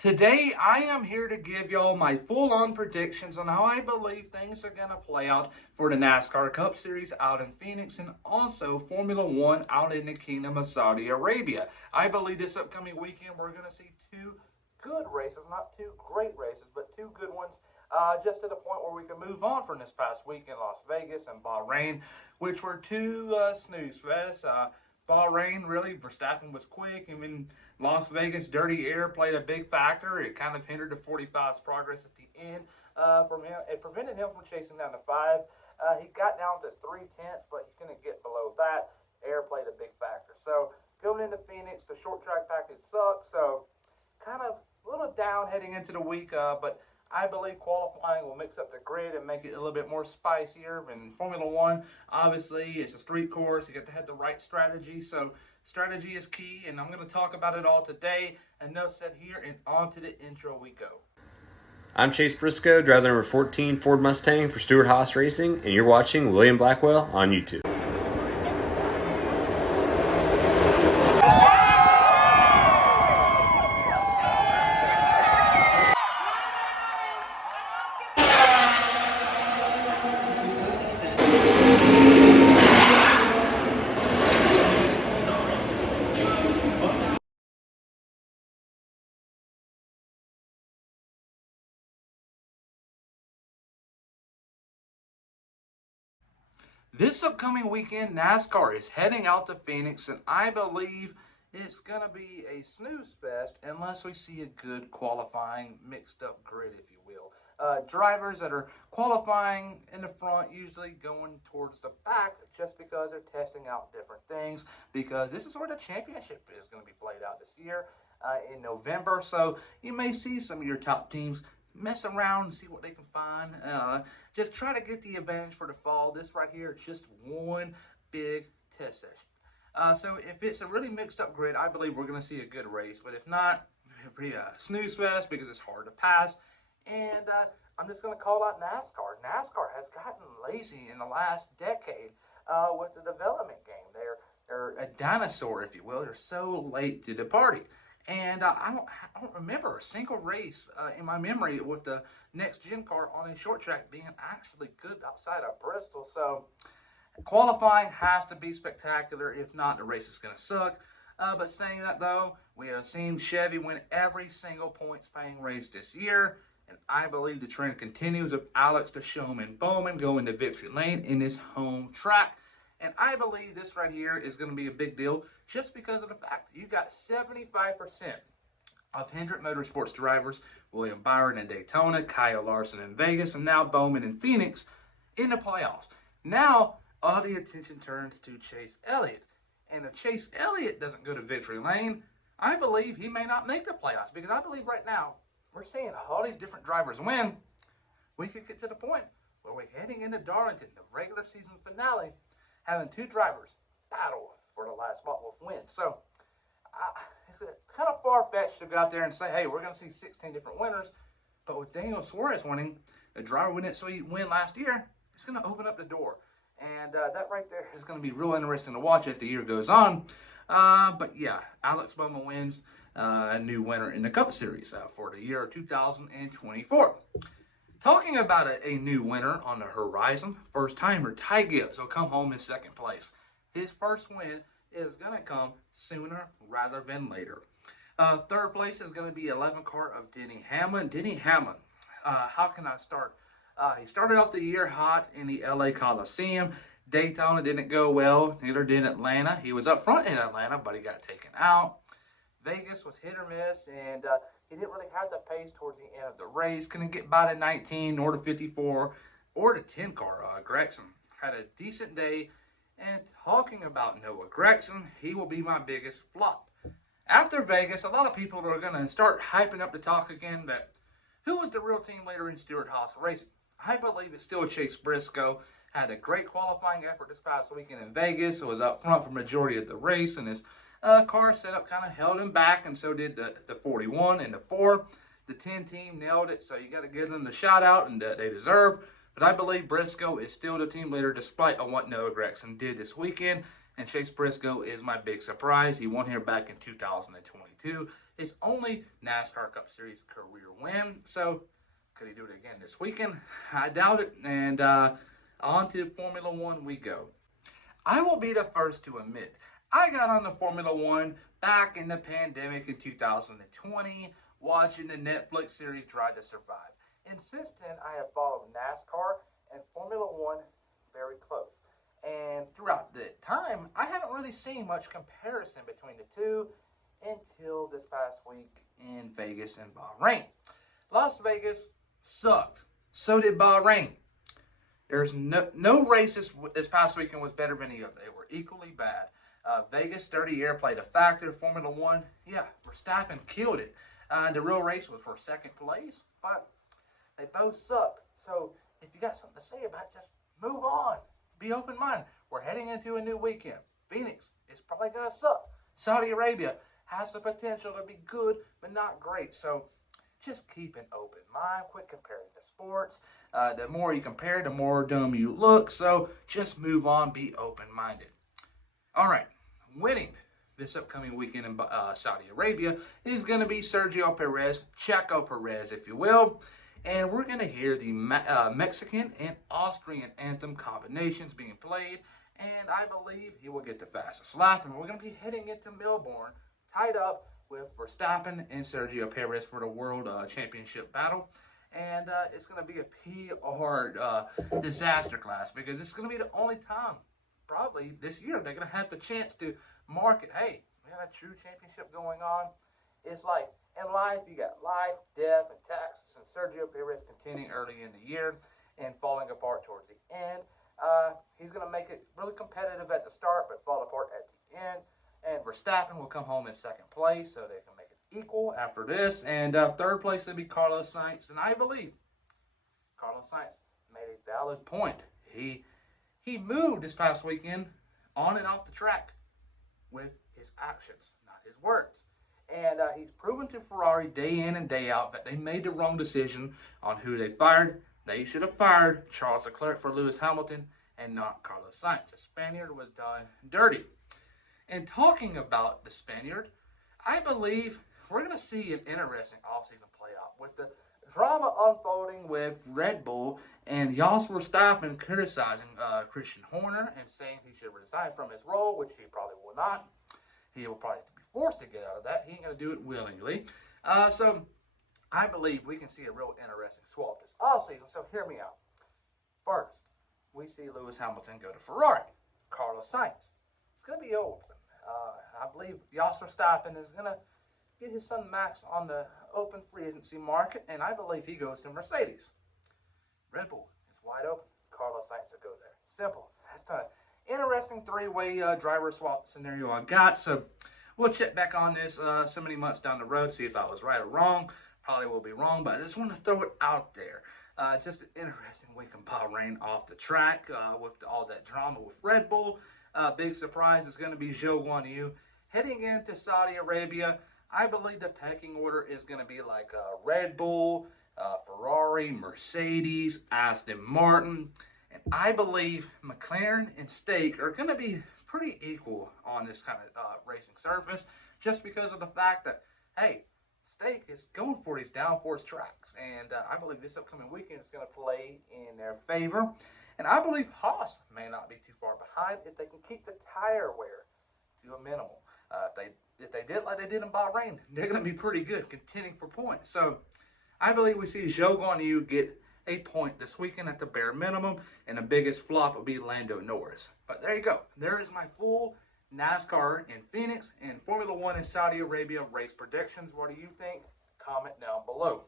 Today, I am here to give y'all my full-on predictions on how I believe things are going to play out for the NASCAR Cup Series out in Phoenix and also Formula One out in the Kingdom of Saudi Arabia. I believe this upcoming weekend we're going to see two good races, not two great races, but two good ones, just to the point where we can move on from this past week in Las Vegas and Bahrain, which were two snooze fests. Bahrain, really, Verstappen was quick. I mean, Las Vegas, dirty air played a big factor. It kind of hindered the 45's progress at the end from him. It prevented him from chasing down to 5. He got down to 3/10, but he couldn't get below that. Air played a big factor. So going into Phoenix, the short track package sucks. So kind of a little down heading into the week, but I believe qualifying will mix up the grid and make it a little bit more spicier. And Formula One, obviously, it's a street course. You got to have the right strategy. So strategy is key, and I'm going to talk about it all today. And no said here, and on to the intro we go. I'm Chase Briscoe, driver number 14 Ford Mustang for Stewart Haas Racing, and you're watching William Blackwell on YouTube. This upcoming weekend, NASCAR is heading out to Phoenix, and I believe it's going to be a snooze fest unless we see a good qualifying mixed up grid, if you will. Drivers that are qualifying in the front usually going towards the back just because they're testing out different things, because this is where the championship is going to be played out this year in November. So you may see some of your top teams mess around and see what they can find. Just try to get the advantage for the fall. This right here is just one big test session. So if it's a really mixed up grid, I believe we're going to see a good race. But if not, it'll be a snooze fest because it's hard to pass. And I'm just going to call out NASCAR. NASCAR has gotten lazy in the last decade with the development game. They're a dinosaur, if you will. They're so late to the party. And I don't remember a single race in my memory with the next gen car on a short track being actually good outside of Bristol. So qualifying has to be spectacular. If not, the race is going to suck. But saying that, though, we have seen Chevy win every single points-paying race this year. And I believe the trend continues of Alex the Showman Bowman going to victory lane in his home track. And I believe this right here is going to be a big deal just because of the fact that you got 75% of Hendrick Motorsports drivers, William Byron in Daytona, Kyle Larson in Vegas, and now Bowman in Phoenix in the playoffs. Now, all the attention turns to Chase Elliott. And if Chase Elliott doesn't go to victory lane, I believe he may not make the playoffs, because I believe right now we're seeing all these different drivers win. We could get to the point where we're heading into Darlington, the regular season finale, having two drivers battle for the last spot with wins. So it's kind of far-fetched to go out there and say, hey, we're going to see 16 different winners. But with Daniel Suarez winning, a driver we didn't see win last year, it's going to open up the door. And that right there is going to be real interesting to watch as the year goes on. But yeah, Alex Bowman wins a new winner in the Cup Series for the year 2024. Talking about a new winner on the horizon, first-timer Ty Gibbs will come home in second place. His first win is going to come sooner rather than later. Third place is going to be 11 car of Denny Hamlin. Denny Hamlin, how can I start? He started off the year hot in the LA Coliseum. Daytona didn't go well, neither did Atlanta. He was up front in Atlanta, but he got taken out. Vegas was hit or miss, and he didn't really have the pace towards the end of the race. Couldn't get by to 19 or to 54 or to 10 car. Gregson had a decent day. And talking about Noah Gregson, he will be my biggest flop. After Vegas, a lot of people are going to start hyping up the talk again that who was the real team leader in Stewart Haas Racing? I believe it's still Chase Briscoe. Had a great qualifying effort this past weekend in Vegas. It was up front for majority of the race, and his car setup kind of held him back, and so did the 41 and the 4. The 10 team nailed it, so you got to give them the shout out, and they deserve. But I believe Briscoe is still the team leader despite of what Noah Gregson did this weekend. And Chase Briscoe is my big surprise. He won here back in 2022. His only NASCAR Cup Series career win. So, could he do it again this weekend? I doubt it. And on to Formula One we go. I will be the first to admit, I got on the Formula One back in the pandemic in 2020, watching the Netflix series Drive to Survive. And since then, I have followed NASCAR and Formula One very close. And throughout the time, I haven't really seen much comparison between the two until this past week in Vegas and Bahrain. Las Vegas sucked. So did Bahrain. There's no race this past weekend was better than the other. They were equally bad. Vegas, dirty air played a factor. Formula One, yeah, Verstappen killed it. The real race was for second place, but they both suck. So if you got something to say about it, just move on. Be open-minded. We're heading into a new weekend. Phoenix is probably going to suck. Saudi Arabia has the potential to be good, but not great. So just keep an open mind. Quit comparing the sports. The more you compare, the more dumb you look. So just move on. Be open-minded. All right. Winning this upcoming weekend in Saudi Arabia is going to be Sergio Perez, Checo Perez, if you will. And we're going to hear the Mexican and Austrian anthem combinations being played. And I believe he will get the fastest lap. And we're going to be heading into Melbourne tied up with Verstappen and Sergio Perez for the World Championship battle. And it's going to be a PR disaster class because it's going to be the only time probably this year they're going to have the chance to market, hey, we got a true championship going on. It's like in life, you got life, death, and taxes, and Sergio Perez continuing early in the year and falling apart towards the end. He's going to make it really competitive at the start, but fall apart at the end. And Verstappen will come home in second place, so they can make it equal after this. And third place will be Carlos Sainz. And I believe Carlos Sainz made a valid point. He moved this past weekend on and off the track with his actions, not his words. And he's proven to Ferrari day in and day out that they made the wrong decision on who they fired. They should have fired Charles Leclerc for Lewis Hamilton and not Carlos Sainz. The Spaniard was done dirty. And talking about the Spaniard, I believe we're going to see an interesting offseason play out with the drama unfolding with Red Bull and Jos Verstappen criticizing Christian Horner and saying he should resign from his role, which he probably will not. He will probably have to be forced to get out of that. He ain't going to do it willingly. So I believe we can see a real interesting swap this offseason. So hear me out. First, we see Lewis Hamilton go to Ferrari. Carlos Sainz. It's going to be open. I believe Jos Verstappen is going to get his son Max on the open free agency market, and I believe he goes to Mercedes. Red Bull is wide open. Carlos Sainz will go there. Simple. That's an interesting three-way driver swap scenario I got. So we'll check back on this so many months down the road, see if I was right or wrong. Probably will be wrong, but I just want to throw it out there. Just an interesting week in Bahrain off the track with all that drama with Red Bull. Big surprise is going to be Zhou Guanyu. Heading into Saudi Arabia, I believe the pecking order is going to be like Red Bull, Ferrari, Mercedes, Aston Martin. And I believe McLaren and Stake are going to be pretty equal on this kind of racing surface just because of the fact that, hey, Stake is going for these downforce tracks. And I believe this upcoming weekend is going to play in their favor. And I believe Haas may not be too far behind if they can keep the tire wear to a minimal. If they did like they did in Bahrain, they're going to be pretty good, contending for points. So I believe we see Zhou Guanyu get a point this weekend at the bare minimum, and the biggest flop will be Lando Norris. But there you go. There is my full NASCAR in Phoenix and Formula One in Saudi Arabia race predictions. What do you think? Comment down below.